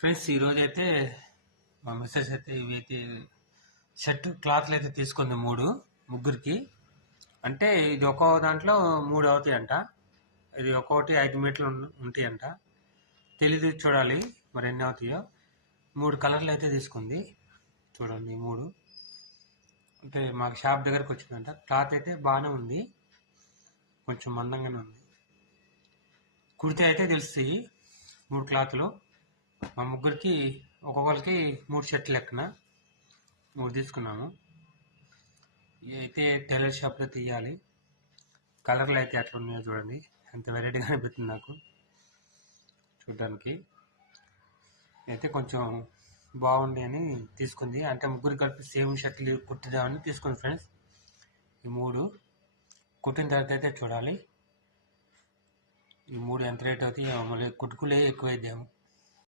Friends ఈరోజు అయితే మా మిస్సెస్ అయితే ఇవైతే షర్ట్ క్లాత్లు అయితే తీసుకుంది ముగ్గురికి. అంటే ఇది ఒక్కో దాంట్లో 3 అవుతాయి అంట. ఇది ఒక్కొక్కటి 5 మీటర్లు ఉంటాయి అంట. తెలీదు, చూడాలి మరి ఎన్ని అవుతాయో. 3 కలర్లు అయితే తీసుకుంది. చూడండి 3. అంటే మాకు షాప్ దగ్గరకు వచ్చిందంట. క్లాత్ అయితే బాగానే ఉంది, కొంచెం మందంగానే ఉంది. కుడితే అయితే తెలుస్తాయి 3 క్లాత్లు. మా ముగ్గురికి ఒక్కొక్కరికి 3 షర్ట్లు లెక్కన 3 తీసుకున్నాము. అయితే టైలర్ షాప్లో తీయాలి. కలర్లు అయితే అట్లా ఉన్నాయో చూడండి, ఎంత వెరైటీగా అనిపిస్తుంది నాకు చూడడానికి. అయితే కొంచెం బాగుంది అని తీసుకుంది. అంటే ముగ్గురు కలిపి సేమ్ షర్ట్లు కుట్టిద్దామని తీసుకుంది ఫ్రెండ్స్. ఈ 3 కుట్టిన తర్వాత అయితే చూడాలి ఈ 3 ఎంత రేట్ అవుతాయి. మళ్ళీ కుట్టుకులే ఎక్కువైద్దాము.